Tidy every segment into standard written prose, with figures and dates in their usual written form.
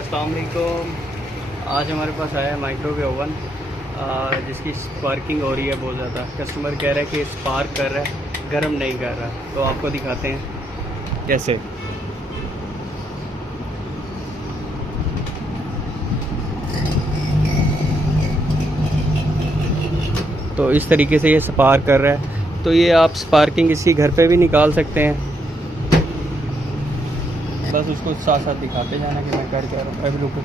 अस्सलाम वालेकुम। आज हमारे पास आया है माइक्रोवेव ओवन जिसकी स्पार्किंग हो रही है बहुत ज़्यादा। कस्टमर कह रहा है कि स्पार्क कर रहा है, गर्म नहीं कर रहा। तो आपको दिखाते हैं कैसे। तो इस तरीके से ये स्पार्क कर रहा है। तो ये आप स्पार्किंग इसकी घर पे भी निकाल सकते हैं। बस उसको साथ साथ दिखाते जाना कि मैं कर क्या रहा हूँ। अभी रुको।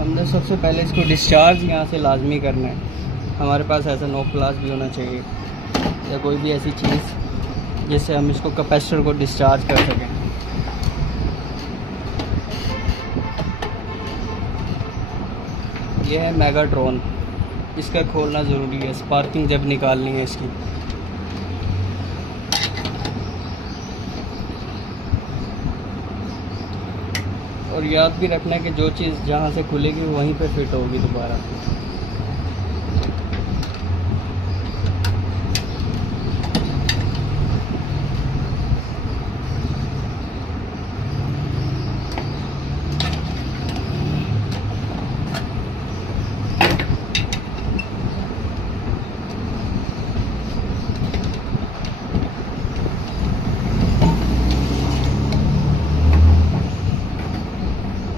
हमने सबसे पहले इसको डिस्चार्ज यहाँ से लाजमी करना है। हमारे पास ऐसा नो प्लास भी होना चाहिए या कोई भी ऐसी चीज़ जिससे हम इसको कैपेसिटर को डिस्चार्ज कर सकें। यह है मेगाट्रॉन, इसका खोलना ज़रूरी है स्पार्किंग जब निकालनी है इसकी। और याद भी रखना है कि जो चीज़ जहाँ से खुलेगी वहीं पे फिट होगी दोबारा।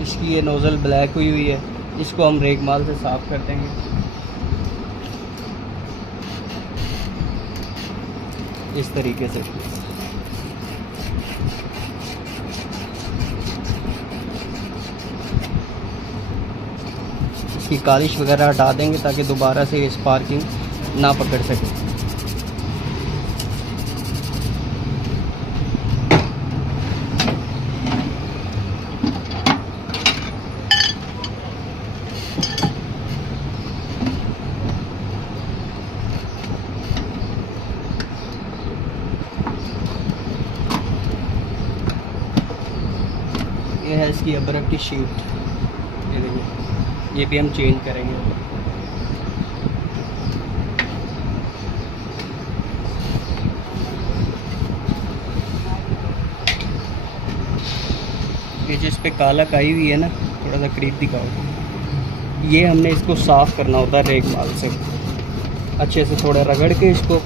इसकी ये नोज़ल ब्लैक हुई है, इसको हम रेगमाल से साफ़ कर देंगे। इस तरीके से इसकी कालिश वगैरह हटा देंगे ताकि दोबारा से ये स्पार्किंग ना पकड़ सके। ये है इसकी अब्रक की शीट, ये देखिए, ये भी हम चेंज करेंगे। ये जो इस पे काला काई हुई है ना, थोड़ा सा करीब दिखाओ। ये हमने इसको साफ़ करना होता है रेगमाल से, अच्छे से थोड़ा रगड़ के इसको।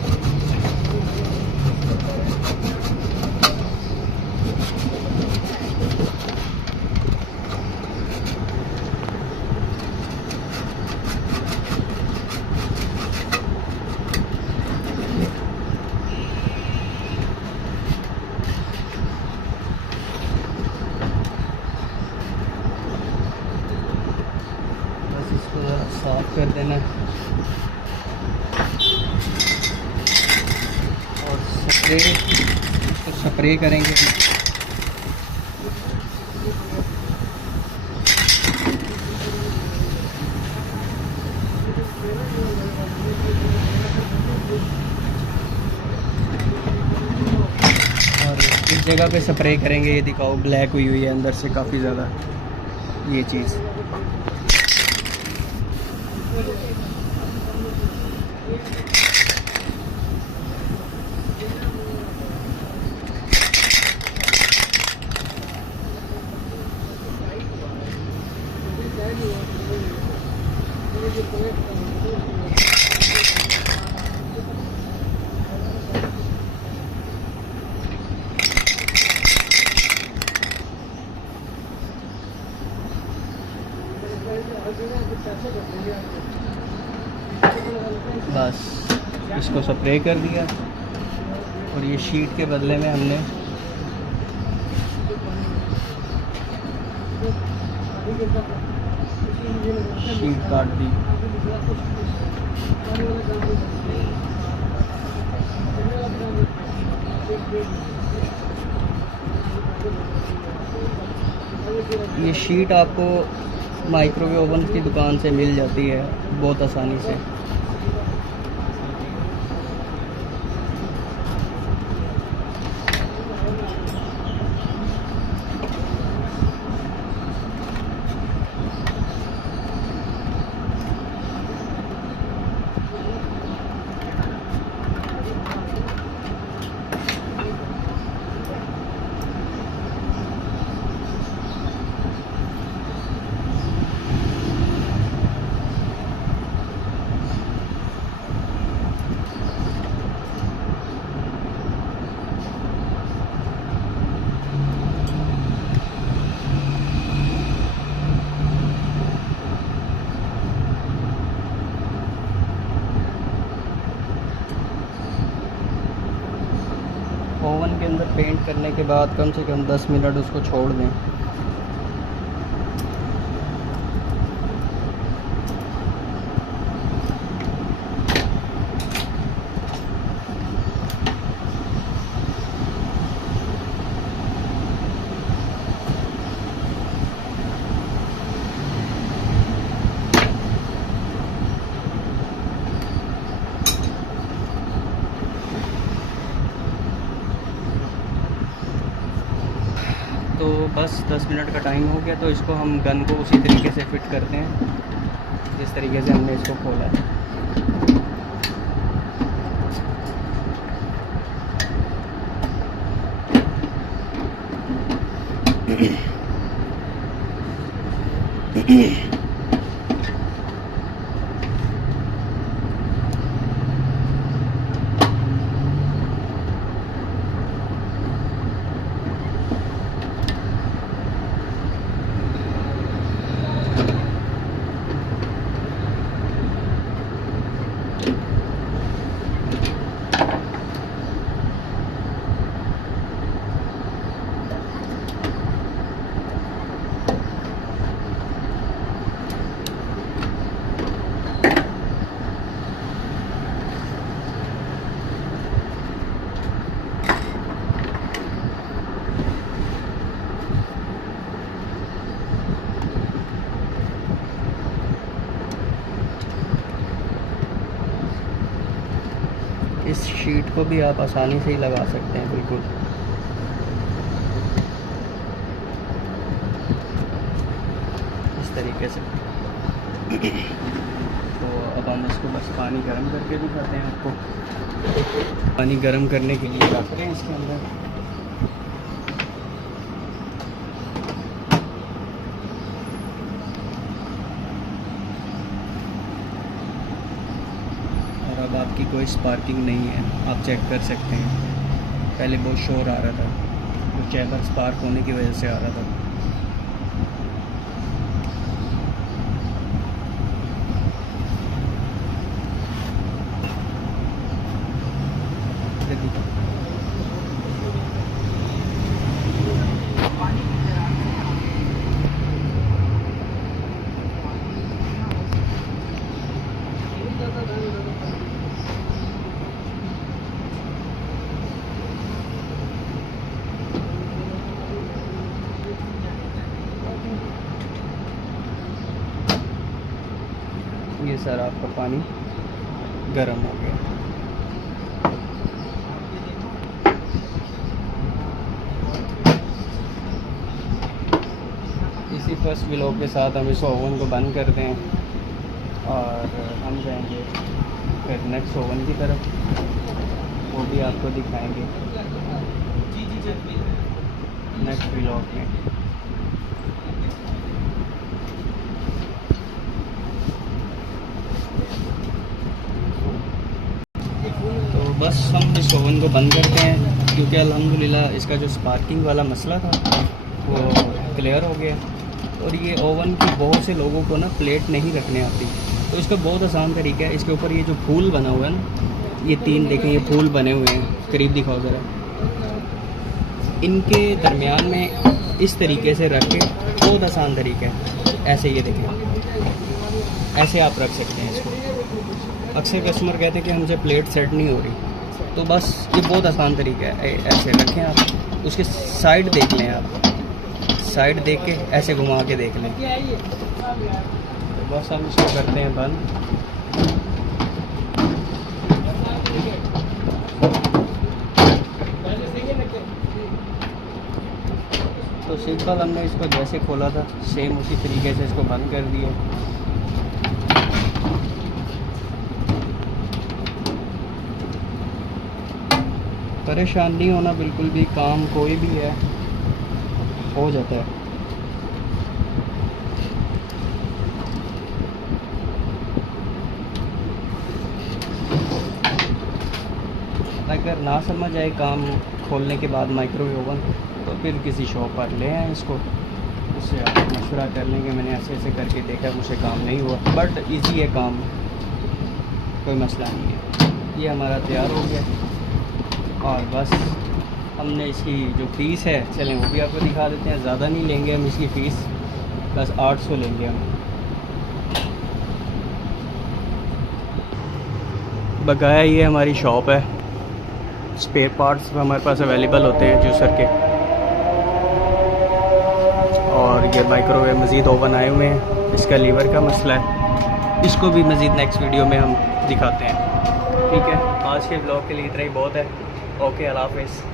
इसको ज़रा साफ कर देना और स्प्रे करेंगे। और इस जगह पे स्प्रे करेंगे। ये दिखाओ, ब्लैक हुई है अंदर से काफ़ी ज़्यादा ये चीज़। बस इसको स्प्रे कर दिया और ये शीट के बदले में हमने शीट काट दी। ये शीट आपको माइक्रोवेव ओवन की दुकान से मिल जाती है बहुत आसानी से। ओवन के अंदर पेंट करने के बाद कम से कम 10 मिनट उसको छोड़ दें। तो बस 10 मिनट का टाइम हो गया, तो इसको हम गन को उसी तरीके से फिट करते हैं जिस तरीके से हमने इसको खोला है। इस शीट को भी आप आसानी से ही लगा सकते हैं बिल्कुल। इस तरीके से। तो अब हम इसको बस पानी गर्म करके दिखाते हैं आपको। पानी गर्म करने के लिए रख रहे हैं इसके अंदर। अब आपकी कोई स्पार्किंग नहीं है, आप चेक कर सकते हैं। पहले बहुत शोर आ रहा था, तो चैम्बर स्पार्क होने की वजह से आ रहा था। ये सर आपका पानी गर्म हो गया। इसी फर्स्ट व्लॉग के साथ हम इस ओवन को बंद करते हैं और हम जाएंगे फिर नेक्स्ट ओवन की तरफ, वो भी आपको दिखाएंगे नेक्स्ट व्लॉग में। तो बस हम इस ओवन को बंद करते हैं, क्योंकि अल्हम्दुलिल्लाह इसका जो स्पार्किंग वाला मसला था वो क्लियर हो गया। और ये ओवन की बहुत से लोगों को ना प्लेट नहीं रखने आती, तो इसका बहुत आसान तरीका है। इसके ऊपर ये जो फूल बना हुआ है ना, ये 3 देखें, ये फूल बने हुए हैं, करीब दिखाओ ज़रा। इनके दरमियान में इस तरीके से रख के, बहुत आसान तरीका है। ऐसे ये देखें, ऐसे आप रख सकते हैं इसको। अक्सर कस्टमर कहते हैं कि हमसे प्लेट सेट नहीं हो रही, तो बस ये बहुत आसान तरीका है। ऐसे रखें आप, उसके साइड देख लें आप, साइड देख के ऐसे घुमा के देख लें। तो बस हम इसको करते हैं बंद। तो सिंपल हमने इसको जैसे खोला था सेम उसी तरीके से इसको बंद कर दिया। परेशान नहीं होना बिल्कुल भी, काम कोई भी है हो जाता है। अगर ना समझ आए काम खोलने के बाद माइक्रोवेव ओवन, तो फिर किसी शॉप पर ले आएँ इसको, उससे आप मशवरा कर लेंगे मैंने ऐसे ऐसे करके देखा मुझसे काम नहीं हुआ, बट इजी है काम, कोई मसला नहीं है। ये हमारा तैयार हो गया और बस हमने इसकी जो फ़ीस है चलें वो भी आपको दिखा देते हैं। ज़्यादा नहीं लेंगे हम इसकी फ़ीस, बस 800 लेंगे हम। बकाया ये हमारी शॉप है, स्पेयर पार्ट्स हमारे पास अवेलेबल होते हैं जूसर के। और ये माइक्रोवेव मज़ीद ओवन आए हुए हैं, इसका लीवर का मसला है, इसको भी मज़ीद नेक्स्ट वीडियो में हम दिखाते हैं। ठीक है, आज के ब्लॉग के लिए इतना ही बहुत है। ओके, अल्लाह हाफ़िज़।